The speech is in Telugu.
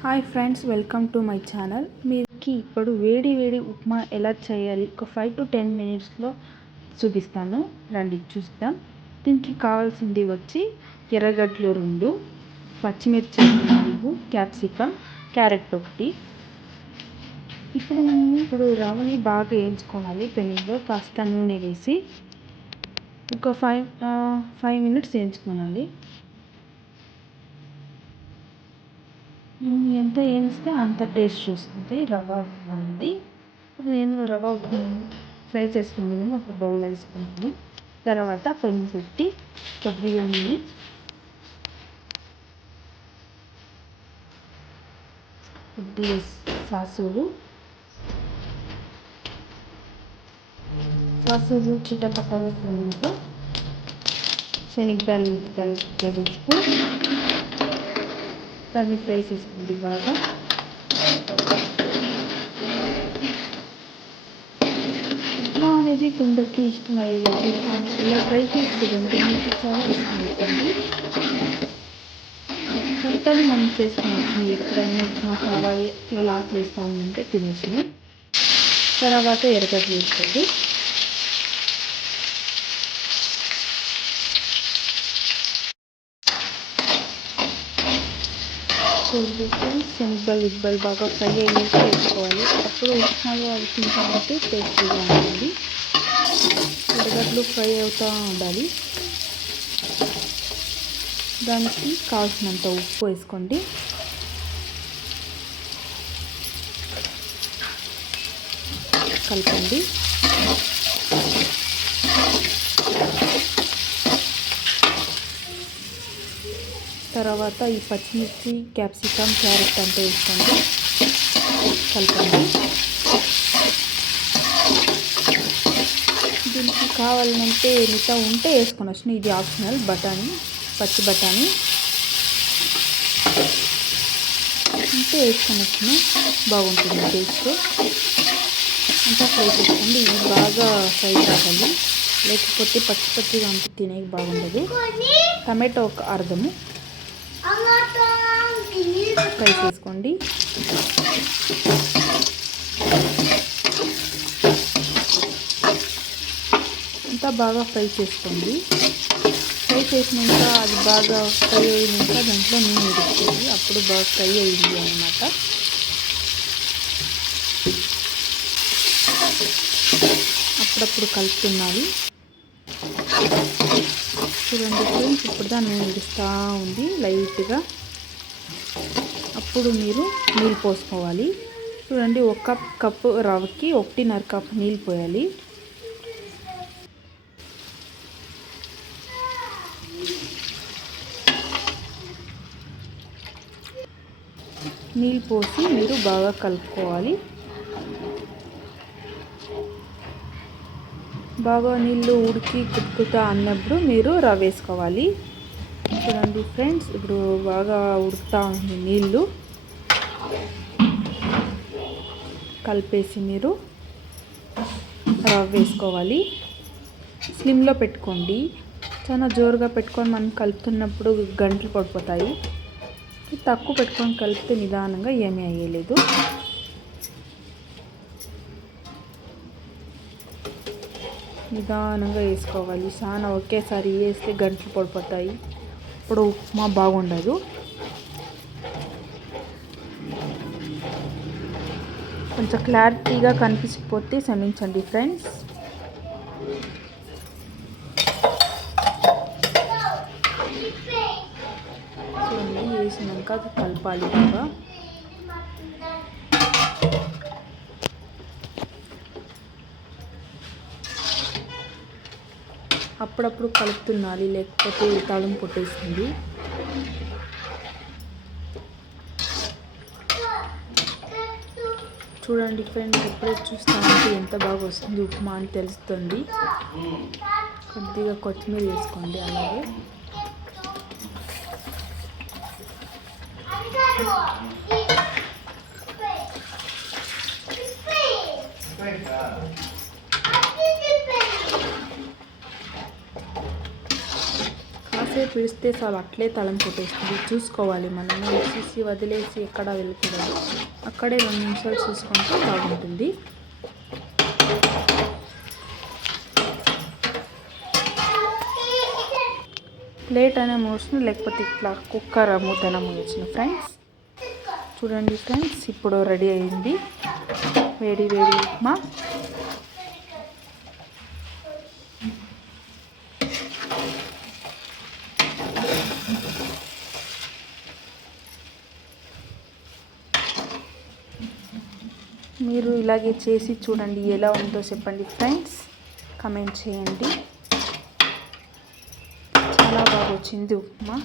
Hi friends, welcome to my channel. మీకు ఇప్పుడు వేడి వేడి ఉప్మా ఎలా చేయాలి ఒక 5 to 10 మినిట్స్లో చూపిస్తాను. రండి చూద్దాం. దీనికి కావాల్సింది వచ్చి ఎర్రగడ్డలు 2, పచ్చిమిర్చి 4, క్యాప్సికమ్, క్యారెట్ 1. ఇప్పుడు రవ్వని బాగా వేయించుకోవాలి. పెనంలో కాస్త నూనె వేసి ఒక 5 మినిట్స్ వేయించుకోవాలి. ఎంత వేస్తే అంత టేస్ట్ వస్తుంది రవ్వ అనేది. ఇప్పుడు నేను రవ్వ ఫ్రై చేసుకున్నాను, ఒక బౌల్ వేసుకున్నాను. తర్వాత పెనం పెట్టి కొద్దిగా సాసులు చిట్టపట్టతో శనగలు దాన్ని ఫ్రై చేసుకుంది బాగా. ఉప్మా అనేది కొందరికి ఇష్టం అయ్యేది, ఇలా ఫ్రై చేసుకుంటే మీకు చాలా ఇష్టం అవుతుంది. కొత్తగా మనం చేసుకోవచ్చు. ఎప్పుడైనా ఉప్మా కావాలి ఇలా చేస్తామంటే తినేసి తర్వాత ఎర్రగడ్డ వేసుకోండి. శనగలు బాగా ఫ్రై అయ్యేసి వేసుకోవాలి. అప్పుడు ఉప్మాలో అవి తింటామంటే టేస్టీగా ఉంటుంది. ఎర్రగడ్డలు ఫ్రై అవుతూ ఉండాలి. దానికి కావాల్సినంత ఉప్పు వేసుకోండి. కలపండి. తర్వాత ఈ పచ్చిమిర్చి, క్యాప్సికమ్, క్యారెట్ అంతా వేసుకోండి, కలపండి. దీనికి కావాలంటే మిగతా ఉంటే వేసుకొనొచ్చు, ఇది ఆప్షనల్. పచ్చి బఠానీ ఉంటే వేసుకొనొచ్చును, బాగుంటుంది టేస్ట్. అంతా ఫ్రై చేసుకోండి. ఇది బాగా ఫ్రై కావాలి, లేకపోతే పచ్చిగా అంతా తినేకి బాగుండదు. టమాటో ఒక అర్ధము ఫ్రై చేసుకోండి. అంతా బాగా ఫ్రై చేసుకోండి. ఫ్రై చేసినాక అది బాగా ఫ్రై అయినాక దాంట్లో నూనె వేసుకోండి. అప్పుడు బాగా ఫ్రై అయ్యింది అన్నమాట. అప్పుడప్పుడు కలుపుతున్నది. చూడండి ఫ్రెండ్స్, ఇప్పుడు దాన్ని నూనె ఇస్తూ ఉంది లైట్గా. అప్పుడు మీరు నీళ్ళు పోసుకోవాలి. చూడండి, ఒక కప్పు రవ్వకి 1.5 కప్పు నీళ్ళు పోయాలి. నీళ్ళు పోసి మీరు బాగా కలుపుకోవాలి. బాగా నీళ్ళు ఉడికి కుట్టుకుతా అన్నప్పుడు మీరు రవ్వ వేసుకోవాలి. చూడండి ఫ్రెండ్స్, ఇప్పుడు బాగా ఉడుకుతూ ఉంది నీళ్ళు. కలిపేసి మీరు రవ్వ వేసుకోవాలి. స్లిమ్లో పెట్టుకోండి. చాలా జోరుగా పెట్టుకొని మనం కలుపుతున్నప్పుడు గంటలు పడిపోతాయి. తక్కువ పెట్టుకొని కలిపితే నిదానంగా ఏమీ అయ్యలేదు. నిదానంగా వేసుకోవాలి. చాలా ఒకేసారి వేస్తే గంటలు పడిపోతాయి, ఇప్పుడు ఉప్మా బాగుండదు. కొంచెం క్లారిటీగా కనిపించకపోతే క్షమించండి ఫ్రెండ్స్. చూడండి, వేసినాక అది కలపాలి బాగా. అప్పుడప్పుడు కలుపుతున్నది, లేకపోతే తాళం పుట్టేస్తుంది. చూడండి ఫ్రెండ్స్, ఎప్పుడే చూస్తామంటే ఎంత బాగా వస్తుంది ఉప్మా అని తెలుస్తుంది. కొద్దిగా కొత్తిమీర వేసుకోండి. అలాగే కాసేపు విడిస్తే చాలు అట్లే తలం కొట్టేస్తుంది. చూసుకోవాలి మనము, చూసి వదిలేసి ఎక్కడ వెళ్ళకూడదు. అక్కడే 2 నిమిషాలు చూసుకుంటే బాగుంటుంది. ప్లేట్ అయినా మూసిన, లేకపోతే ఇట్లా కుక్కర్ మూతైనా మూయొచ్చిన ఫ్రెండ్స్. చూడండి ఫ్రెండ్స్, ఇప్పుడు రెడీ అయింది వేడి వేడి ఉప్మా. మీరు ఇలాగే చేసి చూడండి, ఎలా ఉందో చెప్పండి ఫ్రెండ్స్, కమెంట్ చేయండి. చాలా బాగా వచ్చింది ఉప్మా.